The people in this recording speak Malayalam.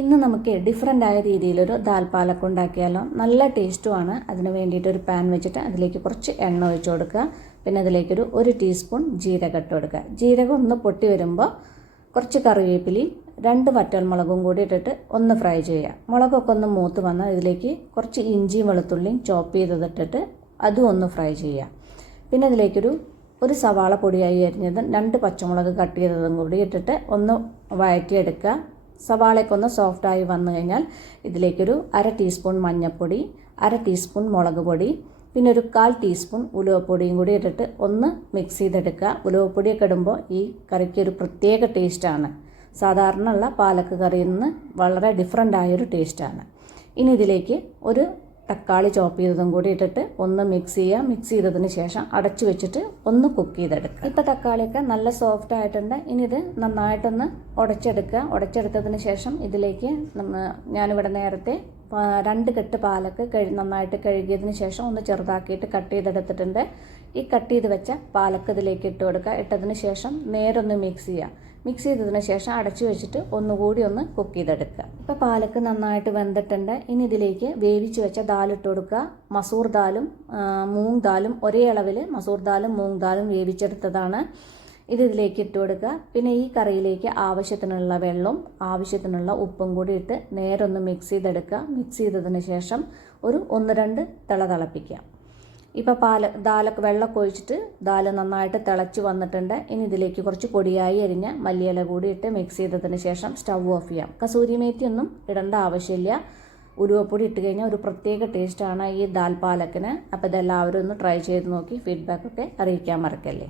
ഇന്ന് നമുക്ക് ഡിഫറൻ്റ് ആയ രീതിയിലൊരു ദാൽ പാലക്ക് ഉണ്ടാക്കിയാലോ. നല്ല ടേസ്റ്റുമാണ്. അതിന് വേണ്ടിയിട്ട് ഒരു പാൻ വെച്ചിട്ട് അതിലേക്ക് കുറച്ച് എണ്ണ ഒഴിച്ചു കൊടുക്കുക. പിന്നെ അതിലേക്കൊരു 1 ടീസ്പൂൺ ജീരകം ഇട്ട് കൊടുക്കുക. ജീരകം ഒന്ന് പൊട്ടി വരുമ്പോൾ കുറച്ച് കറിവേപ്പിലയും 2 വറ്റൽമുളകും കൂടി ഇട്ടിട്ട് ഒന്ന് ഫ്രൈ ചെയ്യുക. മുളകൊക്കെ ഒന്ന് മൂത്ത് വന്നാൽ ഇതിലേക്ക് കുറച്ച് ഇഞ്ചിയും വെളുത്തുള്ളിയും ചോപ്പ് ചെയ്തിട്ടിട്ട് അതും ഒന്ന് ഫ്രൈ ചെയ്യുക. പിന്നെ അതിലേക്കൊരു സവാള പൊടിയായി അരിഞ്ഞതും 2 പച്ചമുളക് കട്ട് ചെയ്തതും കൂടി ഇട്ടിട്ട് ഒന്ന് വഴറ്റിയെടുക്കുക. സവാളയ്ക്കൊന്ന് സോഫ്റ്റായി വന്നു കഴിഞ്ഞാൽ ഇതിലേക്കൊരു 1/2 ടീസ്പൂൺ മഞ്ഞൾപ്പൊടി, 1/2 ടീസ്പൂൺ മുളക് പൊടി, പിന്നെ ഒരു 1/4 ടീസ്പൂൺ ഉലുവപ്പൊടിയും കൂടി ഇട്ടിട്ട് ഒന്ന് മിക്സ് ചെയ്തെടുക്കുക. ഉലുവപ്പൊടിയൊക്കെ ഇടുമ്പോൾ ഈ കറിക്ക് ഒരു പ്രത്യേക ടേസ്റ്റാണ്. സാധാരണ ഉള്ള പാലക്ക് കറിയിൽ നിന്ന് വളരെ ഡിഫറൻ്റ് ആയൊരു ടേസ്റ്റാണ്. ഇനി ഇതിലേക്ക് ഒരു തക്കാളി ചോപ്പ് ചെയ്തതും കൂടി ഇട്ടിട്ട് ഒന്ന് മിക്സ് ചെയ്യുക. മിക്സ് ചെയ്തതിന് ശേഷം അടച്ചു വെച്ചിട്ട് ഒന്ന് കുക്ക് ചെയ്തെടുക്കുക. ഇപ്പോൾ തക്കാളിയൊക്കെ നല്ല സോഫ്റ്റ് ആയിട്ടുണ്ട്. ഇനി ഇത് നന്നായിട്ടൊന്ന് ഉടച്ചെടുക്കുക. ഉടച്ചെടുത്തതിന് ശേഷം ഇതിലേക്ക് ഞാനിവിടെ നേരത്തെ 2 കെട്ട് പാലക്ക് നന്നായിട്ട് കഴുകിയതിന് ശേഷം ഒന്ന് ചെറുതാക്കിയിട്ട് കട്ട് ചെയ്തെടുത്തിട്ടുണ്ട്. ഈ കട്ട് ചെയ്ത് വെച്ച പാലക്ക് ഇതിലേക്ക് ഇട്ട് കൊടുക്കുക. ഇട്ടതിന് ശേഷം നേരൊന്ന് മിക്സ് ചെയ്യുക. മിക്സ് ചെയ്തതിന് ശേഷം അടച്ചു വെച്ചിട്ട് ഒന്നുകൂടി ഒന്ന് കുക്ക് ചെയ്തെടുക്കുക. ഇപ്പോൾ പാലക്ക് നന്നായിട്ട് വെന്തിട്ടുണ്ട്. ഇനി ഇതിലേക്ക് വേവിച്ച് വെച്ച ദാലിട്ട് കൊടുക്കുക. മസൂർ ദാലും മൂങ് ദാലും ഒരേ അളവിൽ മസൂർ ദാലും മൂങ് ദാലും വേവിച്ചെടുത്തതാണ്. ഇതിലേക്ക് ഇട്ട് കൊടുക്കുക. പിന്നെ ഈ കറിയിലേക്ക് ആവശ്യത്തിനുള്ള വെള്ളവും ആവശ്യത്തിനുള്ള ഉപ്പും കൂടി ഇട്ട് നേരൊന്ന് മിക്സ് ചെയ്തെടുക്കുക. മിക്സ് ചെയ്തതിന് ശേഷം ഒരു 1-2 തിളപ്പിക്കുക. ഇപ്പോൾ ദാലൊക്കെ വെള്ളമൊക്കെ ഒഴിച്ചിട്ട് ദാൽ നന്നായിട്ട് തിളച്ച് വന്നിട്ടുണ്ട്. ഇനി ഇതിലേക്ക് കുറച്ച് പൊടിയായി അരിഞ്ഞ മല്ലിയില കൂടി ഇട്ട് മിക്സ് ചെയ്തതിന് ശേഷം സ്റ്റവ് ഓഫ് ചെയ്യാം. കസൂരി മേത്തി ഒന്നും ഇടേണ്ട ആവശ്യമില്ല. ഉലുവപ്പൊടി ഇട്ട് കഴിഞ്ഞാൽ ഒരു പ്രത്യേക ടേസ്റ്റാണ് ഈ ദാൽ പാലക്കിന്. അപ്പോൾ ഇതെല്ലാവരും ഒന്ന് ട്രൈ ചെയ്ത് നോക്കി ഫീഡ്ബാക്കൊക്കെ അറിയിക്കാൻ മറക്കല്ലേ.